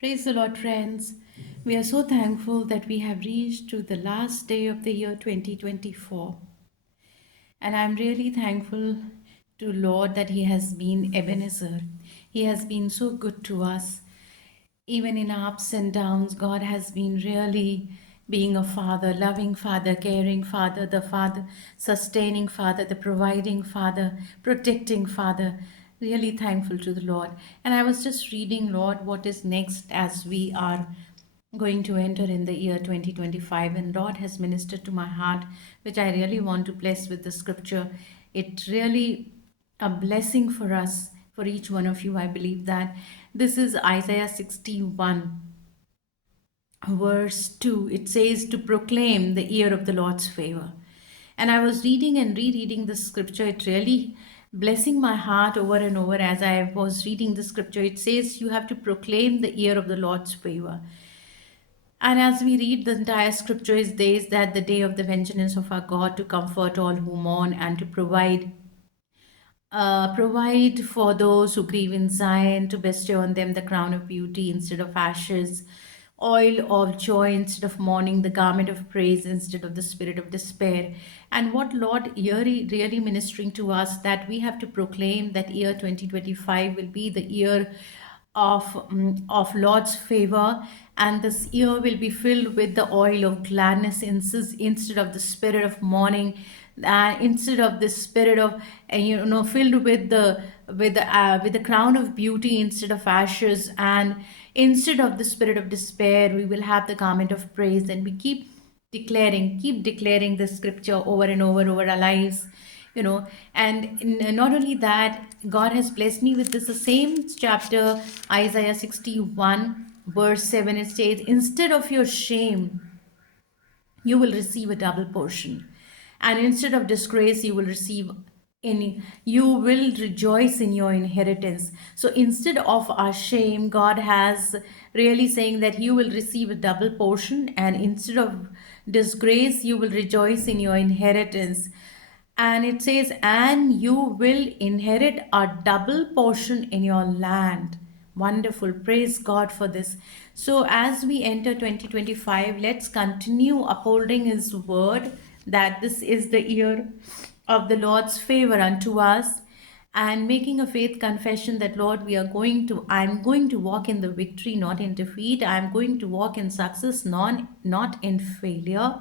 Praise the Lord, friends. We are so thankful that we have reached to the last day of the year 2024. And I'm really thankful to Lord that He has been Ebenezer. He has been so good to us. Even in our ups and downs, God has been really being a father, loving father, caring father, the father, sustaining father, the providing father, protecting father. Really thankful to the Lord. And I was just reading, Lord, what is next as we are going to enter in the year 2025, and Lord has ministered to my heart, which I really want to bless with the scripture. It really a blessing for us, for each one of you. I believe that this is Isaiah 61 verse 2. It says to proclaim the year of the Lord's favor. And I was reading and rereading the scripture. It really blessing my heart over and over as I was reading the scripture. It says you have to proclaim the year of the Lord's favor. And as we read the entire scripture, is days that the day of the vengeance of our God, to comfort all who mourn and to provide for those who grieve in Zion, to bestow on them the crown of beauty instead of ashes, oil of joy instead of mourning, the garment of praise instead of the spirit of despair. And what Lord really ministering to us, that we have to proclaim that year 2025 will be the year of Lord's favor, and this year will be filled with the oil of gladness instead of the spirit of mourning, instead of the spirit of filled with the crown of beauty instead of ashes, and instead of the spirit of despair we will have the garment of praise. And we keep declaring the scripture over and over our lives, and not only that, God has blessed me with this the same chapter, Isaiah 61 verse 7. It says, instead of your shame you will receive a double portion, and instead of disgrace you will rejoice in your inheritance. So instead of our shame, God has really saying that you will receive a double portion, and instead of disgrace you will rejoice in your inheritance. And it says, and you will inherit a double portion in your land. Wonderful. Praise God for this. So, as we enter 2025, let's continue upholding His word that this is the year of the Lord's favor unto us, and making a faith confession that, Lord, I'm going to walk in the victory, not in defeat. I'm going to walk in success, not in failure.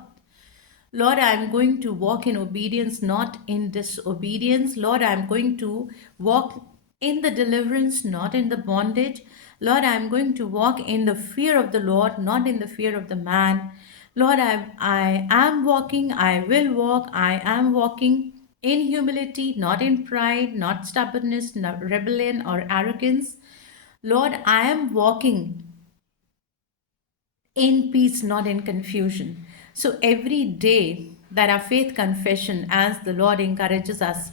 Lord, I'm going to walk in obedience, not in disobedience. Lord, I'm going to walk in the deliverance, not in the bondage. Lord, I'm going to walk in the fear of the Lord, not in the fear of the man. Lord, I am walking, I will walk, I am walking in humility, not in pride, not stubbornness, not rebellion or arrogance. Lord, I am walking in peace, not in confusion. So every day that our faith confession, as the Lord encourages us,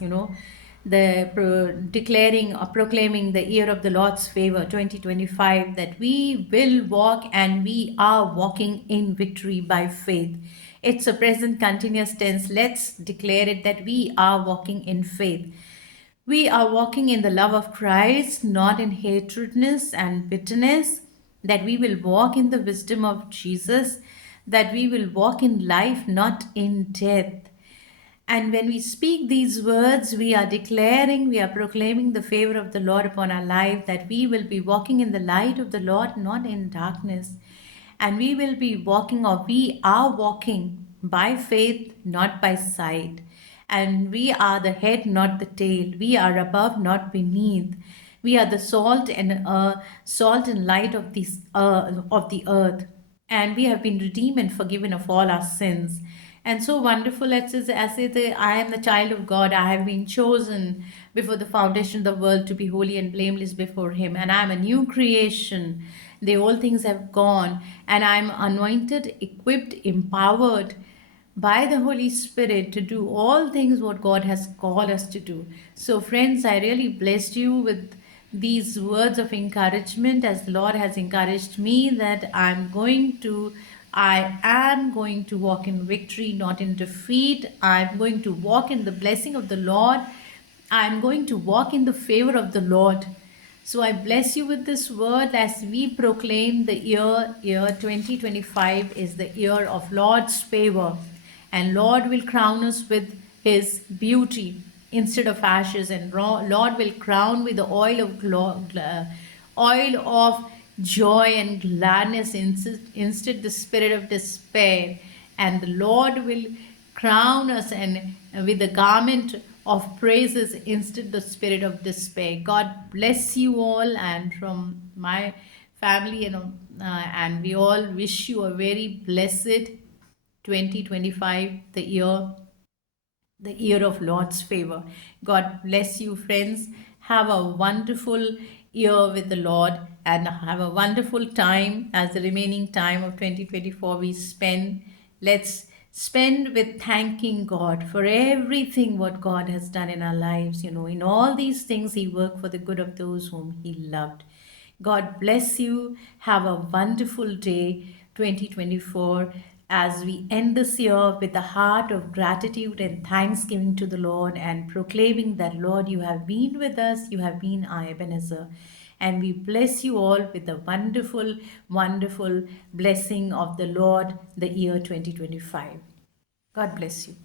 declaring or proclaiming the year of the Lord's favor 2025, that we will walk and we are walking in victory by faith. It's a present continuous tense. Let's declare it that we are walking in faith. We are walking in the love of Christ, not in hatredness and bitterness, that we will walk in the wisdom of Jesus, that we will walk in life, not in death. And when we speak these words, we are proclaiming the favor of the Lord upon our life, that we will be walking in the light of the Lord, not in darkness. And we are walking by faith, not by sight. And we are the head, not the tail. We are above, not beneath. We are the salt and light of the earth, and we have been redeemed and forgiven of all our sins. And so wonderful, I am the child of God. I have been chosen before the foundation of the world to be holy and blameless before Him, and I am a new creation. The old things have gone, and I am anointed, equipped, empowered by the Holy Spirit to do all things what God has called us to do. So, friends, I really blessed you with these words of encouragement, as the Lord has encouraged me, that I am going to walk in victory, not in defeat. I'm going to walk in the blessing of the Lord. I'm going to walk in the favor of the Lord. So I bless you with this word as we proclaim the year 2025 is the year of Lord's favor, and Lord will crown us with his beauty instead of ashes, and Lord will crown with the oil of joy and gladness instead the spirit of despair, and the Lord will crown us and with the garment of praises instead the spirit of despair. God bless you all, and from my family, and we all wish you a very blessed 2025, the year of Lord's favor. God bless you, friends. Have a wonderful year with the Lord, and have a wonderful time as the remaining time of 2024 we spend. Let's spend with thanking God for everything what God has done in our lives. In all these things, He worked for the good of those whom He loved. God bless you. Have a wonderful day, 2024, as we end this year with a heart of gratitude and thanksgiving to the Lord, and proclaiming that, Lord, you have been with us, you have been our Ebenezer. And we bless you all with a wonderful, wonderful blessing of the Lord, the year 2025. God bless you.